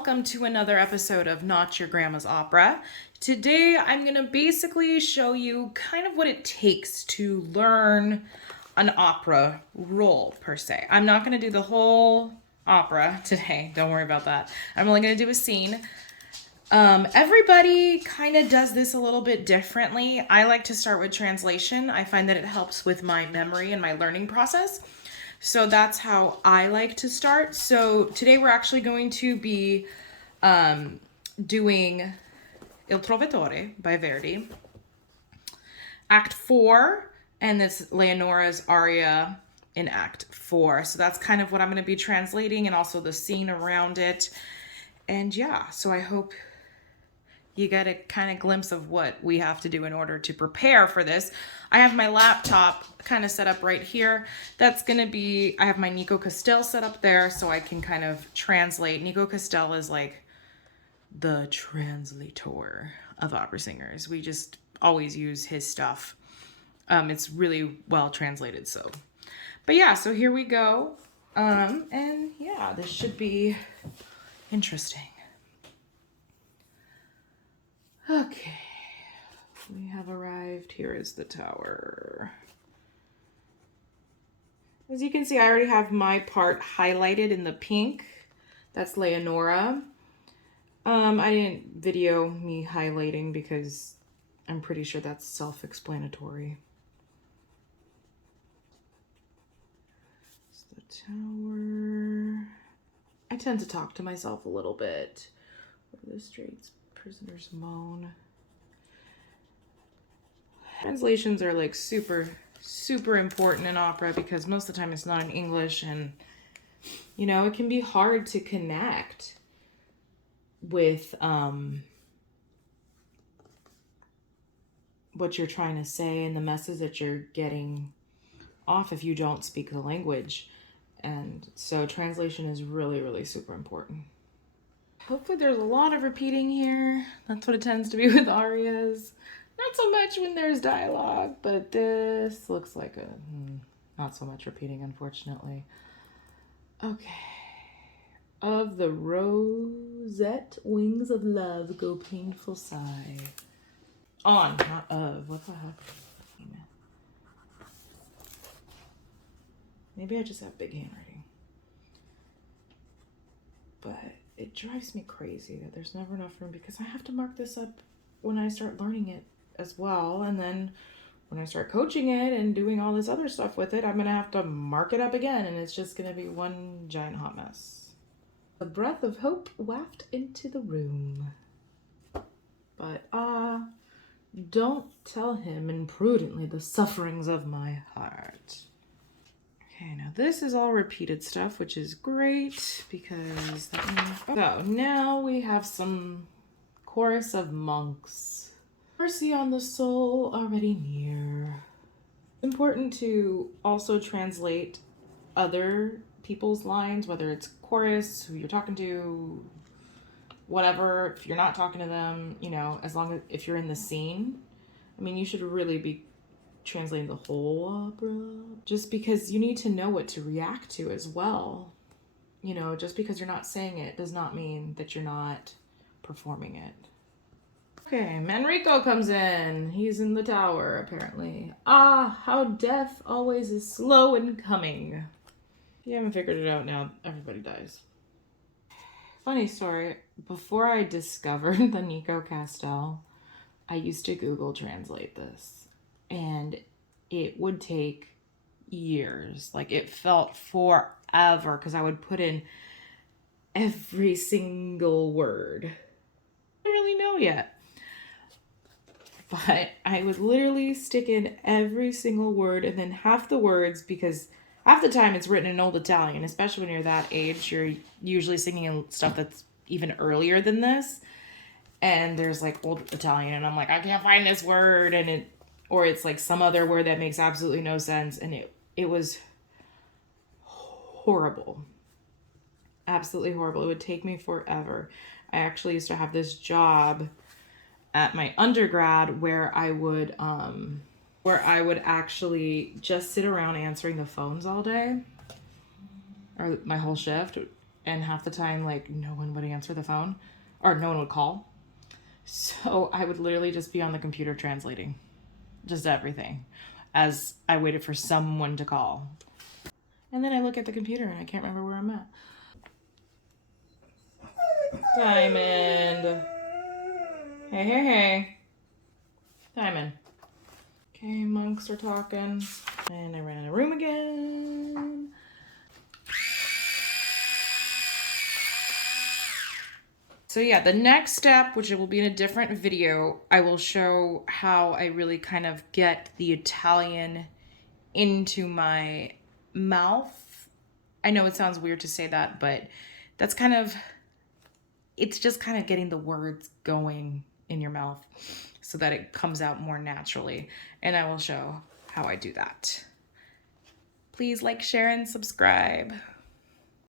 welcome to another episode of Not Your Grandma's Opera. Today I'm going to basically show you kind of what it takes to learn an opera role per se. I'm not going to do the whole opera today, don't worry about that. I'm only going to do a scene. Everybody kind of does this a little bit differently. I like to start with translation. I find that it helps with my memory and my learning process. So that's how I like to start. So today we're actually going to be doing Il Trovatore by Verdi, Act 4, and this Leonora's aria in Act 4. So that's kind of what I'm going to be translating, and also the scene around it. And yeah, so I hope you get a kind of glimpse of what we have to do in order to prepare for this. I have my laptop kind of set up right here. That's going to be, I have my Nico Castel set up there so I can kind of translate. Nico Castel is like the translator of opera singers. We just always use his stuff. It's really well translated, so. But yeah, so here we go. And yeah, this should be interesting. Okay, we have arrived. Here is the tower. As you can see, I already have my part highlighted in the pink. That's Leonora. I didn't video me highlighting because I'm pretty sure that's self-explanatory. It's the tower. I tend to talk to myself a little bit. Where the streets prisoners moan. Translations are like super important in opera because most of the time it's not in English, and you know, it can be hard to connect with what you're trying to say and the message that you're getting off if you don't speak the language. And so translation is really super important. Hopefully there's a lot of repeating here. That's what it tends to be with arias. Not so much when there's dialogue, but this looks like a not so much repeating, unfortunately. Okay. Of the rosette wings of love go painful sigh. On, not of. What the heck? Maybe I just have big handwriting. But it drives me crazy that there's never enough room because I have to mark this up when I start learning it as well. And then when I start coaching it and doing all this other stuff with it, I'm going to have to mark it up again. And it's just going to be one giant hot mess. A breath of hope wafted into the room. But don't tell him imprudently the sufferings of my heart. Okay, now this is all repeated stuff, which is great because that means... So now we have some chorus of monks. Mercy on the soul already near. It's important to also translate other people's lines, whether it's chorus, who you're talking to, whatever. If you're not talking to them, you know, as long as if you're in the scene, I mean, you should really be translating the whole opera, just because you need to know what to react to as well. You know, just because you're not saying it does not mean that you're not performing it. Okay, Manrico comes in. He's in the tower, apparently. Ah, how death always is slow in coming. If you haven't figured it out now, everybody dies. Funny story, before I discovered the Nico Castel, I used to Google Translate this. And it would take years. Like, it felt forever because I would put in every single word. I don't really know yet. But I would literally stick in every single word and then half the words, because half the time it's written in Old Italian, especially when you're that age. You're usually singing in stuff that's even earlier than this. And there's like Old Italian and I'm like, I can't find this word, and or it's like some other word that makes absolutely no sense. And it was horrible. Absolutely horrible. It would take me forever. I actually used to have this job at my undergrad where I would actually just sit around answering the phones all day, or my whole shift. and half the time, like, no one would answer the phone or no one would call. So I would literally just be on the computer translating just everything as I waited for someone to call. And then I look at the computer and I can't remember where I'm at. Diamond. Hey, hey, hey. Diamond. Okay, monks are talking. And I ran in a room again. So yeah, the next step, which it will be in a different video, I will show how I really kind of get the Italian into my mouth. I know it sounds weird to say that, but that's kind of, it's just kind of getting the words going in your mouth so that it comes out more naturally. And I will show how I do that. Please like, share, and subscribe.